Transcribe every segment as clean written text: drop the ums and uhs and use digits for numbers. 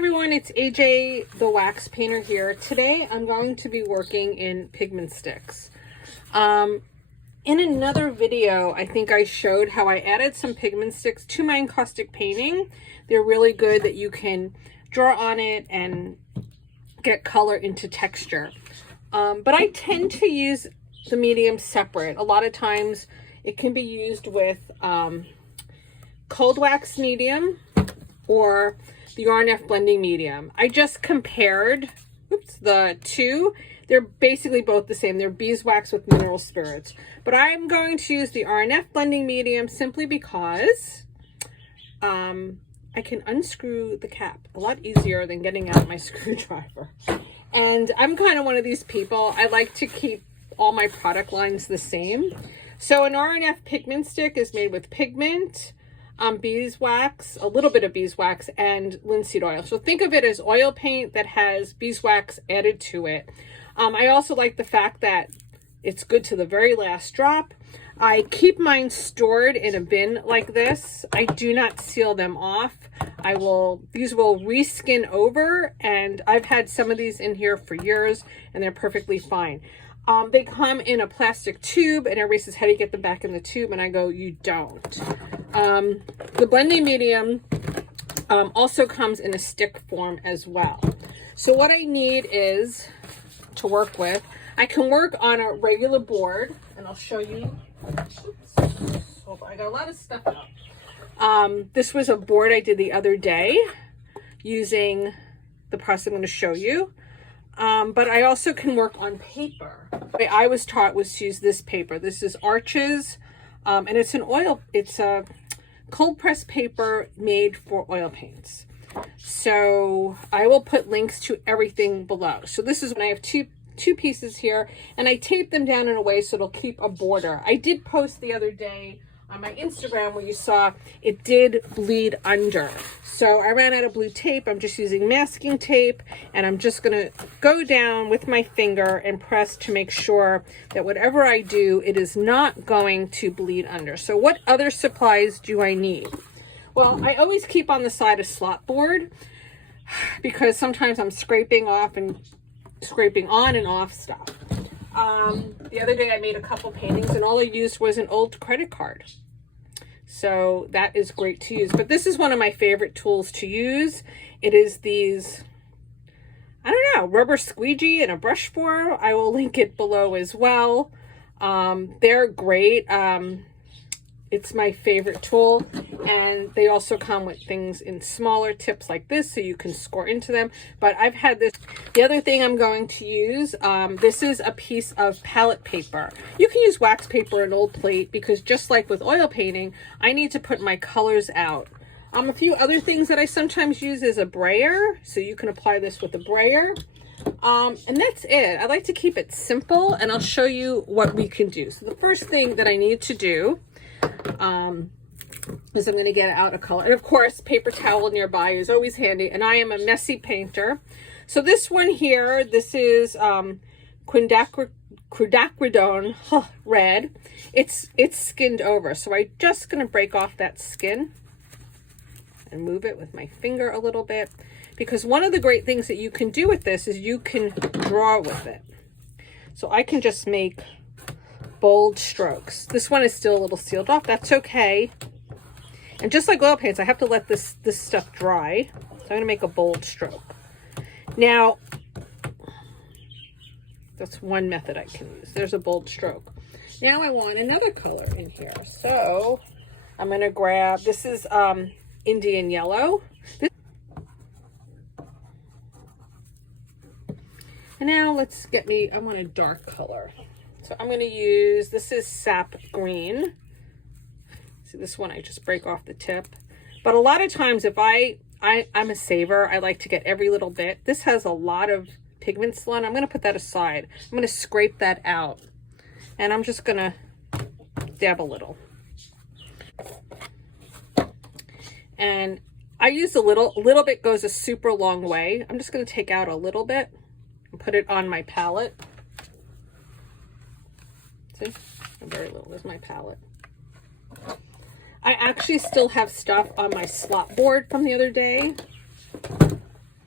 everyone, it's AJ the Wax Painter here. Today I'm going to be working in pigment sticks. In another video, I think I showed how I added some pigment sticks to my encaustic painting. They're really good that you can draw on it and get color into texture. But I tend to use the medium separate. A lot of times it can be used with cold wax medium or the R&F blending medium. I just compared the two. They're basically both the same. They're beeswax with mineral spirits. But I'm going to use the R&F blending medium simply because I can unscrew the cap a lot easier than getting out my screwdriver. And I'm kind of one of these people. I like to keep all my product lines the same. So an R&F pigment stick is made with pigment, beeswax, a little bit of beeswax, and linseed oil. So think of it as oil paint that has beeswax added to it. I also like the fact that it's good to the very last drop. I keep mine stored in a bin like this. I do not seal them off. These will reskin over, and I've had some of these in here for years and they're perfectly fine. They come in a plastic tube and everybody says, how do you get them back in the tube? And I go, you don't. The blending medium also comes in a stick form as well. So what I need is to work with, I can work on a regular board, and I'll show you. Oops, I got a lot of stuff out. This was a board I did the other day using the process I'm going to show you. But I also can work on paper. The way I was taught was to use this paper. This is Arches, and it's a cold press paper made for oil paints. So I will put links to everything below. So this is when I have two pieces here, and I tape them down in a way so it'll keep a border. I did post the other day on my Instagram where you saw it did bleed under. So I ran out of blue tape. I'm just using masking tape, and I'm just going to go down with my finger and press to make sure that whatever I do, it is not going to bleed under. So what other supplies do I need? Well, I always keep on the side a slot board because sometimes I'm scraping on and off stuff. The other day I made a couple paintings and all I used was an old credit card. So that is great to use. But this is one of my favorite tools to use. It is these, I don't know, rubber squeegee in a brush form. I will link it below as well. They're great. It's my favorite tool, and they also come with things in smaller tips like this so you can score into them. But I've had this. The other thing I'm going to use, this is a piece of palette paper. You can use wax paper and old plate because just like with oil painting, I need to put my colors out. A few other things that I sometimes use is a brayer, so you can apply this with a brayer. And that's it. I like to keep it simple, and I'll show you what we can do. So the first thing that I need to do is I'm going to get out a color, and of course paper towel nearby is always handy, and I am a messy painter. So this one here, this is quinacridone red. It's skinned over, so I'm just going to break off that skin and move it with my finger a little bit, because one of the great things that you can do with this is you can draw with it. So I can just make bold strokes. This one is still a little sealed off. That's okay. And just like oil paints, I have to let this stuff dry. So I'm going to make a bold stroke. Now, that's one method I can use. There's a bold stroke. Now I want another color in here. So I'm going to grab, this is Indian yellow. And now let's get me, I want a dark color. So I'm going to use, this is sap green. See, this one I just break off the tip. But a lot of times if I'm a saver, I like to get every little bit. This has a lot of pigment still on. I'm going to put that aside. I'm going to scrape that out. And I'm just going to dab a little. And I use a little bit goes a super long way. I'm just going to take out a little bit and put it on my palette. See? Very little. There's my palette. I actually still have stuff on my slot board from the other day.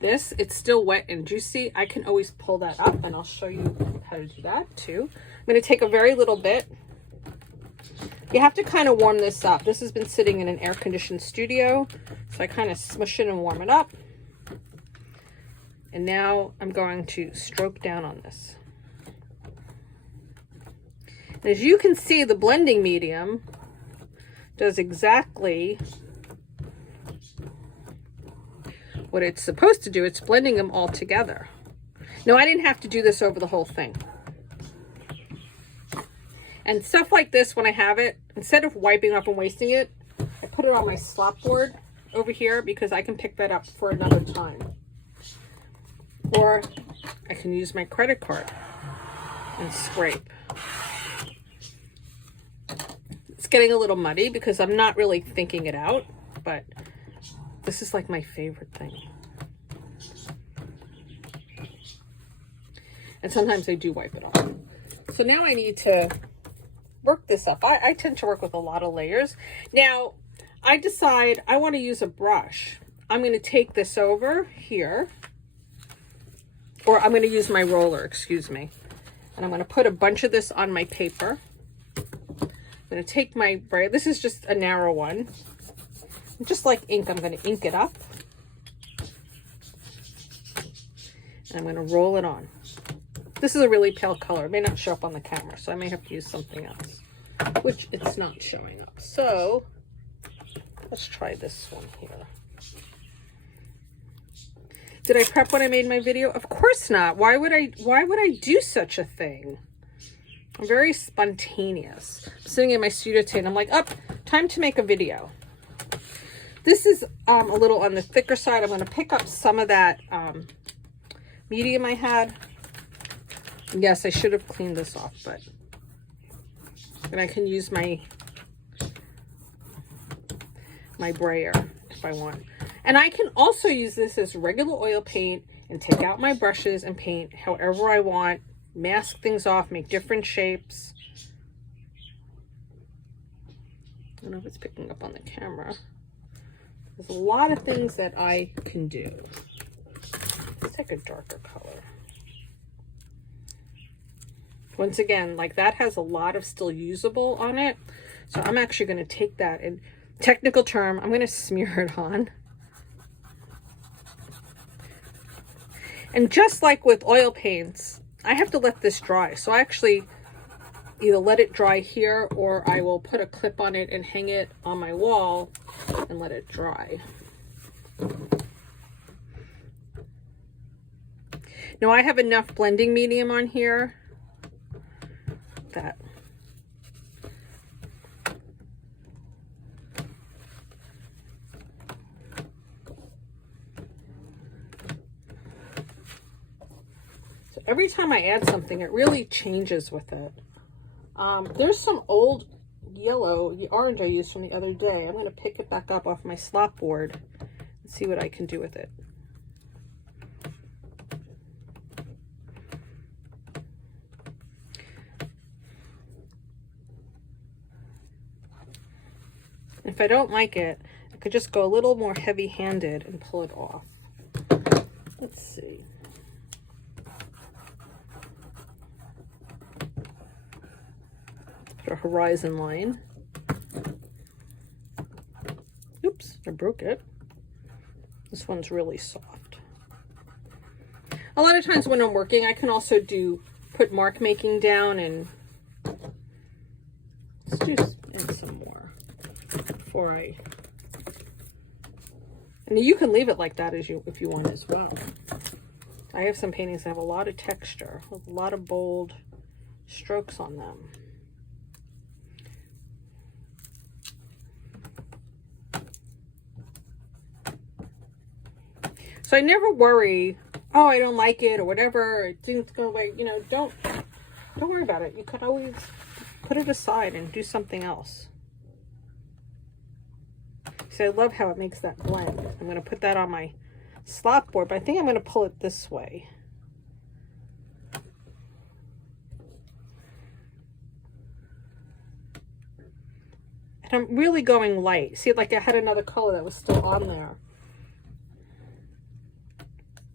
this, it's still wet and juicy, I can always pull that up, and I'll show you how to do that too. I'm going to take a very little bit. You have to kind of warm this up. This has been sitting in an air-conditioned studio, so I kind of smush it and warm it up. And now I'm going to stroke down on this. And as you can see, the blending medium does exactly what it's supposed to do. It's blending them all together. No, I didn't have to do this over the whole thing. And stuff like this, when I have it, instead of wiping up and wasting it, I put it on my slop board over here because I can pick that up for another time. Or I can use my credit card and scrape. It's getting a little muddy because I'm not really thinking it out, but this is like my favorite thing. And sometimes I do wipe it off. So now I need to work this up. I tend to work with a lot of layers. Now, I decide I want to use a brush. I'm going to take this over here, or I'm going to use my roller, excuse me. And I'm going to put a bunch of this on my paper. I'm going to take my braid. This is just a narrow one. Just like ink, I'm going to ink it up. And I'm going to roll it on. This is a really pale color. It may not show up on the camera, so I may have to use something else, which it's not showing up. So let's try this one here. Did I prep when I made my video? Of course not. Why would I do such a thing? I'm very spontaneous. I'm sitting in my studio today and I'm like, time to make a video. This is a little on the thicker side. I'm going to pick up some of that medium I had. Yes, I should have cleaned this off, but and I can use my brayer if I want. And I can also use this as regular oil paint and take out my brushes and paint however I want, mask things off, make different shapes. I don't know if it's picking up on the camera. There's a lot of things that I can do. Let's take a darker color. Once again, like that has a lot of still usable on it. So I'm actually going to take that and, technical term, I'm going to smear it on. And just like with oil paints, I have to let this dry. So I actually either let it dry here or I will put a clip on it and hang it on my wall and let it dry. Now I have enough blending medium on here that so every time I add something, it really changes with it. There's some old yellow, the orange I used from the other day. I'm going to pick it back up off my slop board and see what I can do with it. If I don't like it, I could just go a little more heavy-handed and pull it off. Let's see. Let's put a horizon line. Oops, I broke it. This one's really soft. A lot of times when I'm working, I can also put mark making down and let's just add some more. And you can leave it like that if you want as well. I have some paintings that have a lot of texture, a lot of bold strokes on them. So I never worry, oh, I don't like it or whatever, it didn't go away. You know, don't worry about it. You could always put it aside and do something else. So I love how it makes that blend. I'm going to put that on my slop board, but I think I'm going to pull it this way. And I'm really going light. See, like I had another color that was still on there.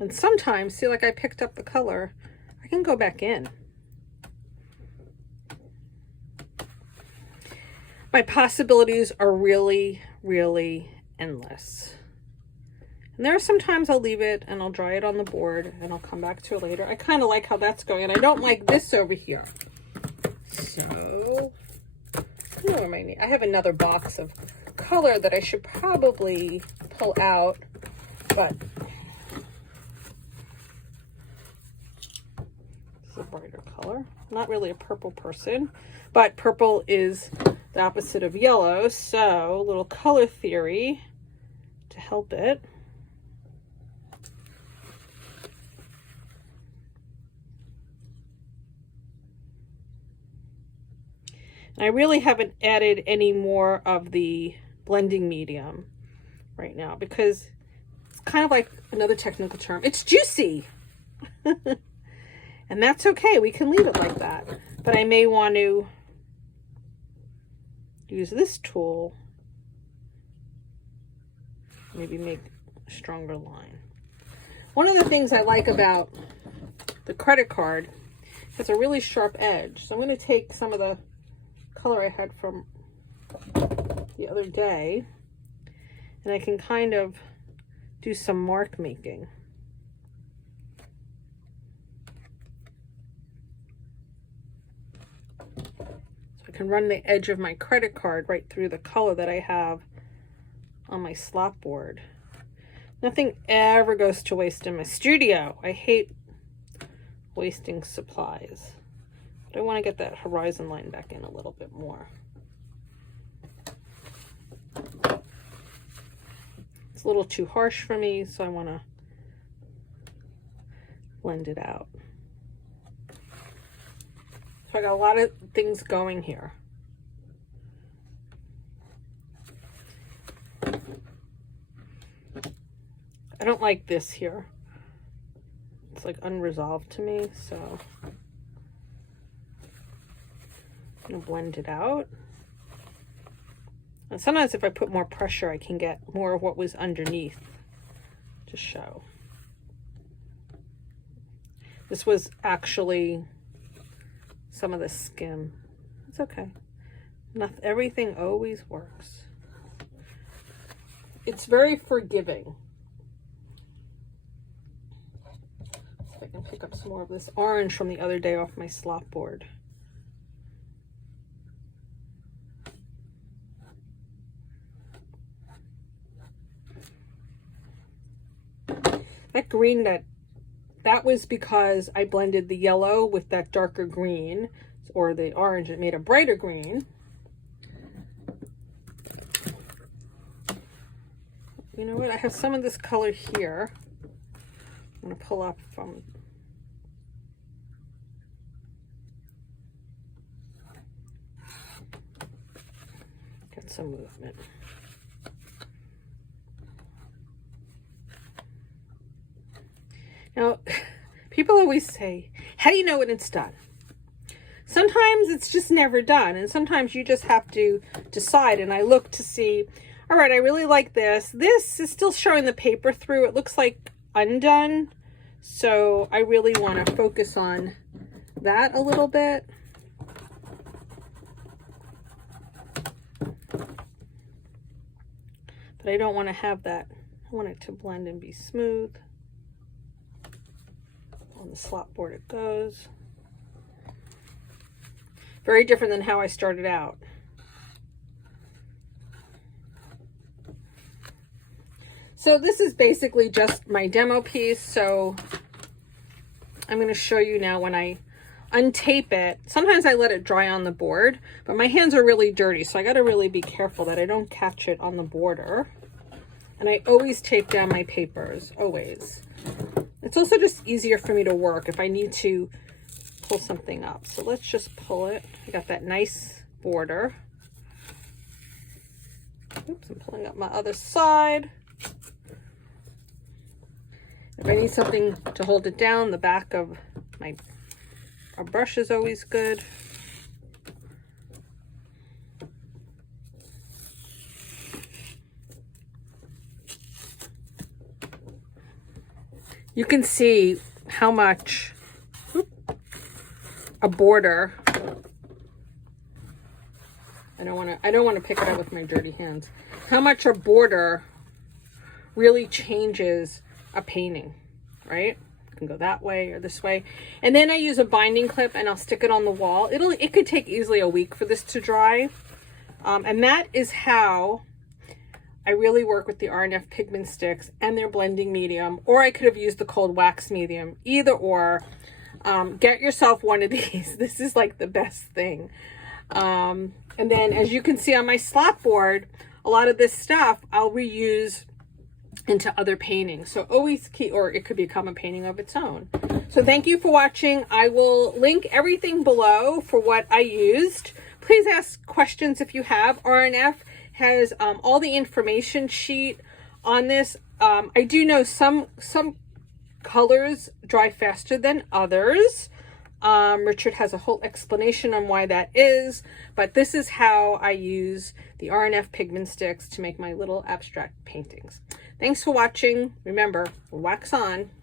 And sometimes, see, like I picked up the color, I can go back in. My possibilities are really, really endless. And there are some times I'll leave it and I'll dry it on the board and I'll come back to it later. I kind of like how that's going, and I don't like this over here. So, you know, I have another box of color that I should probably pull out, but it's a brighter color. I'm not really a purple person, but purple is the opposite of yellow, so a little color theory to help it. I really haven't added any more of the blending medium right now because it's kind of like another technical term. It's juicy. And that's okay. We can leave it like that. But I may want to use this tool, maybe make a stronger line. One of the things I like about the credit card, it's a really sharp edge. So I'm going to take some of the color I had from the other day, and I can kind of do some mark making. So I can run the edge of my credit card right through the color that I have on my slop board. Nothing ever goes to waste in my studio. I hate wasting supplies. But I want to get that horizon line back in a little bit more. It's a little too harsh for me, so I want to blend it out. So I got a lot of things going here. I don't like this here. It's like unresolved to me, so I'm gonna blend it out. And sometimes if I put more pressure, I can get more of what was underneath to show. This was actually some of the skim. It's okay. Not everything always works. It's very forgiving. See if I can pick up some more of this orange from the other day off my slop board. That green, that was because I blended the yellow with that darker green, or the orange. It made a brighter green. You know what? I have some of this color here. I'm going to pull up from... Get some movement. Now, people always say, how do you know when it's done? Sometimes it's just never done, and sometimes you just have to decide. And I look to see, all right, I really like this. This is still showing the paper through. It looks like undone, so I really want to focus on that a little bit. But I don't want to have that. I want it to blend and be smooth. On the slop board it goes. Very different than how I started out. So this is basically just my demo piece. So I'm going to show you now when I untape it. Sometimes I let it dry on the board, but my hands are really dirty, so I got to really be careful that I don't catch it on the border. And I always tape down my papers, always. It's also just easier for me to work if I need to pull something up. So let's just pull it. I got that nice border. Oops, I'm pulling up my other side. If I need something to hold it down, the back of a brush is always good. you can see how much a border, I don't want to pick it up with my dirty hands, how much a border really changes a painting, right? You can go that way or this way. And then I use a binding clip and I'll stick it on the wall. It could take easily a week for this to dry. And that is how I really work with the R&F Pigment Sticks and their blending medium, or I could have used the cold wax medium, either or. Get yourself one of these. This is like the best thing. And then as you can see on my slap board, a lot of this stuff I'll reuse into other paintings. So always keep, or it could become a painting of its own. So thank you for watching. I will link everything below for what I used. Please ask questions if you have. R&F has all the information sheet on this. I do know some colors dry faster than others. Richard has a whole explanation on why that is, but this is how I use the R&F Pigment Sticks to make my little abstract paintings. Thanks for watching. Remember, wax on.